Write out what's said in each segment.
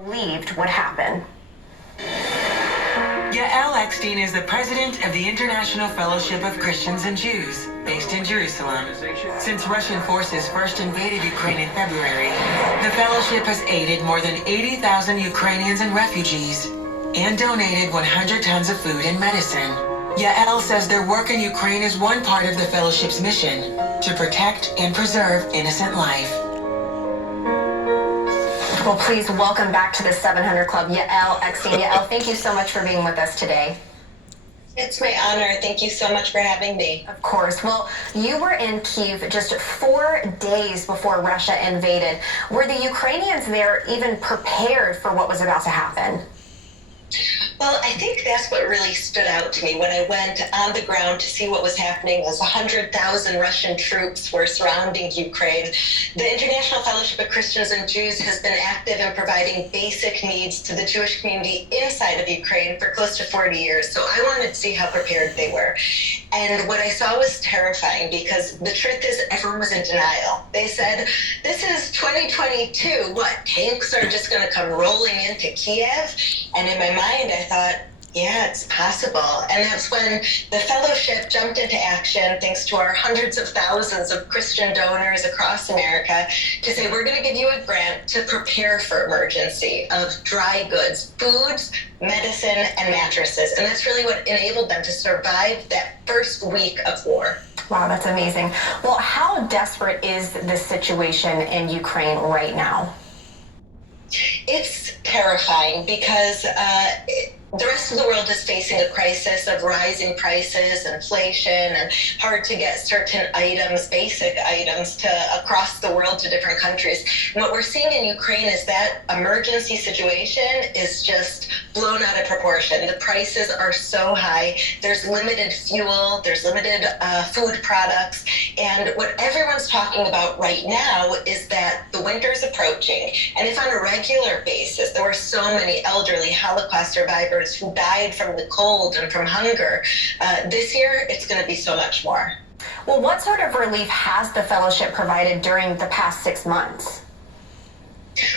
believed would happen. Yael Eckstein is the president of the International Fellowship of Christians and Jews, based in Jerusalem. Since Russian forces first invaded Ukraine in February, the fellowship has aided more than 80,000 Ukrainians and refugees and donated 100 tons of food and medicine. Yael says their work in Ukraine is one part of the fellowship's mission to protect and preserve innocent life. Well, please welcome back to the 700 Club, Yael Eckstein. Yael, thank you so much for being with us today. It's my honor. Thank you so much for having me. Of course. Well, you were in Kyiv just 4 days before Russia invaded. Were the Ukrainians there even prepared for what was about to happen? Well, I think that's what really stood out to me when I went on the ground to see what was happening as 100,000 Russian troops were surrounding Ukraine. The International Fellowship of Christians and Jews has been active in providing basic needs to the Jewish community inside of Ukraine for close to 40 years. So I wanted to see how prepared they were. And what I saw was terrifying because the truth is everyone was in denial. They said, this is 2022. What, tanks are just going to come rolling into Kiev? And in my mind, I thought, yeah, it's possible. And that's when the fellowship jumped into action, thanks to our hundreds of thousands of Christian donors across America, to say, we're going to give you a grant to prepare for emergency of dry goods, foods, medicine, and mattresses. And that's really what enabled them to survive that first week of war. Wow, that's amazing. Well, how desperate is the situation in Ukraine right now? It's terrifying because the rest of the world is facing a crisis of rising prices, inflation, and hard to get certain items, basic items, to across the world to different countries. And what we're seeing in Ukraine is that emergency situation is just blown out of proportion. The prices are so high. There's limited fuel, there's limited food products, and what everyone's talking about right now is that the winter's approaching. And if on a regular basis there were so many elderly Holocaust survivors who died from the cold and from hunger, this year it's going to be so much more. Well, what sort of relief has the fellowship provided during the past 6 months?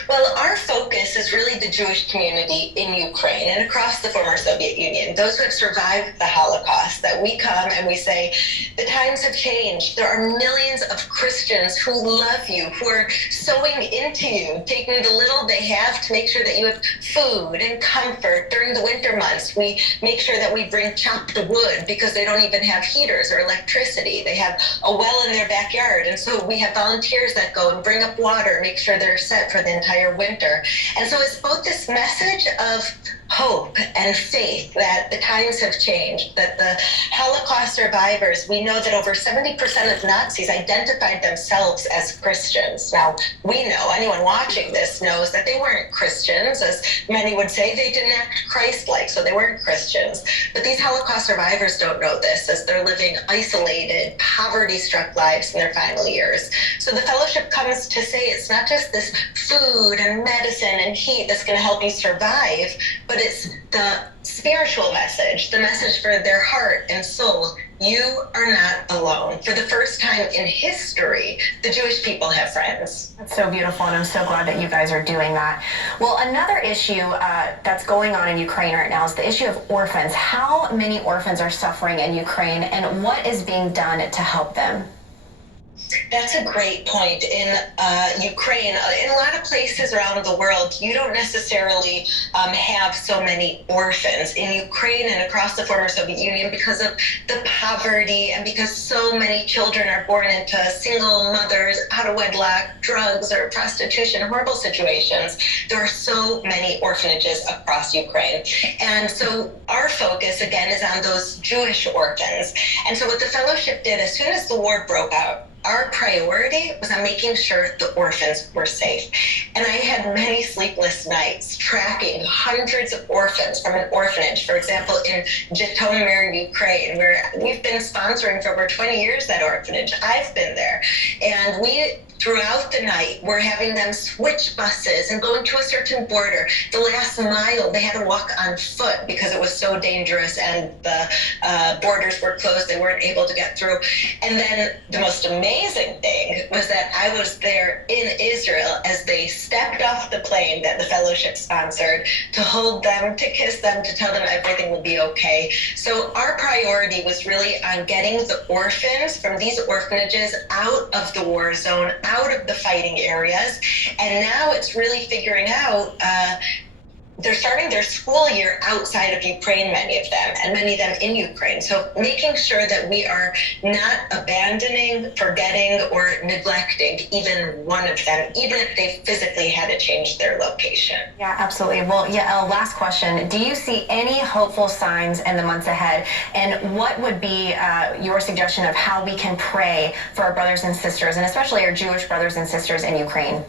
Well, our focus is really the Jewish community in Ukraine and across the former Soviet Union, those who have survived the Holocaust, that we come and we say, the times have changed. There are millions of Christians who love you, who are sowing into you, taking the little they have to make sure that you have food and comfort. During the winter months, we make sure that we bring chopped wood because they don't even have heaters or electricity. They have a well in their backyard. And so we have volunteers that go and bring up water, make sure they're set for the entire winter. And so it's both this message of hope and faith that the times have changed, that the Holocaust survivors, we know that over 70% of Nazis identified themselves as Christians. Now, we know, anyone watching this knows that they weren't Christians, as many would say. They didn't act Christ-like, so they weren't Christians. But these Holocaust survivors don't know this, as they're living isolated, poverty-struck lives in their final years. So the fellowship comes to say it's not just this food and medicine and heat that's going to help you survive, but it's the spiritual message, the message for their heart and soul. You are not alone. For the first time in history, the Jewish people have friends. That's so beautiful, and I'm so glad that you guys are doing that. Well, another issue that's going on in Ukraine right now is the issue of orphans. How many orphans are suffering in Ukraine, and what is being done to help them? That's a great point. In Ukraine, in a lot of places around the world, you don't necessarily have so many orphans. In Ukraine and across the former Soviet Union, because of the poverty and because so many children are born into single mothers, out of wedlock, drugs or prostitution, horrible situations, there are so many orphanages across Ukraine. And so our focus, again, is on those Jewish orphans. And so what the fellowship did, as soon as the war broke out, our priority was on making sure the orphans were safe. And I had many sleepless nights tracking hundreds of orphans from an orphanage, for example, in Zhytomyr, Ukraine, where we've been sponsoring for over 20 years that orphanage. I've been there. And we, throughout the night, we're having them switch buses and going to a certain border. The last mile, they had to walk on foot because it was so dangerous and the borders were closed. They weren't able to get through. And then the most amazing thing was that I was there in Israel as they stepped off the plane that the fellowship sponsored to hold them, to kiss them, to tell them everything will be okay. So our priority was really on getting the orphans from these orphanages out of the war zone, out of the fighting areas. And now it's really figuring out, they're starting their school year outside of Ukraine, many of them, and many of them in Ukraine. So making sure that we are not abandoning, forgetting, or neglecting even one of them, even if they physically had to change their location. Yeah, absolutely. Well, Yael, last question. Do you see any hopeful signs in the months ahead? And what would be your suggestion of how we can pray for our brothers and sisters, and especially our Jewish brothers and sisters in Ukraine?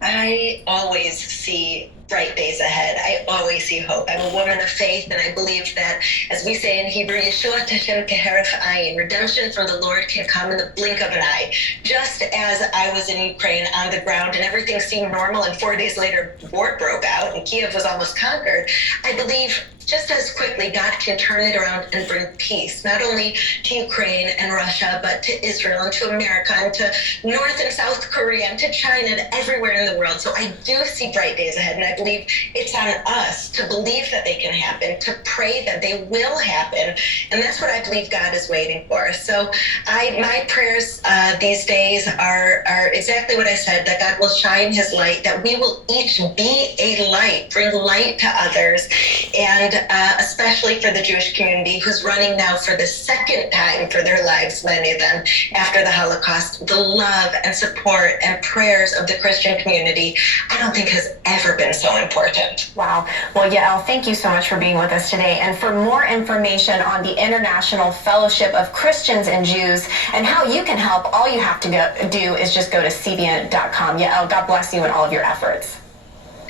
I always see bright days ahead. I always see hope. I'm a woman of faith, and I believe that, as we say in Hebrew, Yeshua Teshem Keheref Ayin, redemption from the Lord can come in the blink of an eye. Just as I was in Ukraine on the ground and everything seemed normal, and 4 days later, war broke out and Kiev was almost conquered, I believe just as quickly God can turn it around and bring peace, not only to Ukraine and Russia, but to Israel and to America and to North and South Korea and to China and everywhere in the world. So I do see bright days ahead, and I believe it's on us to believe that they can happen, to pray that they will happen, and that's what I believe God is waiting for. So my prayers these days are exactly what I said, that God will shine his light, that we will each be a light, bring light to others, and especially for the Jewish community who's running now for the second time for their lives, many of them, after the Holocaust. The love and support and prayers of the Christian community, I don't think has ever been so important. Wow. Well, Yael, thank you so much for being with us today. And for more information on the International Fellowship of Christians and Jews and how you can help, all you have to do is just go to cbn.com. Yael, God bless you in all of your efforts.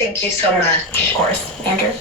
Thank you so much. Of course. Andrew?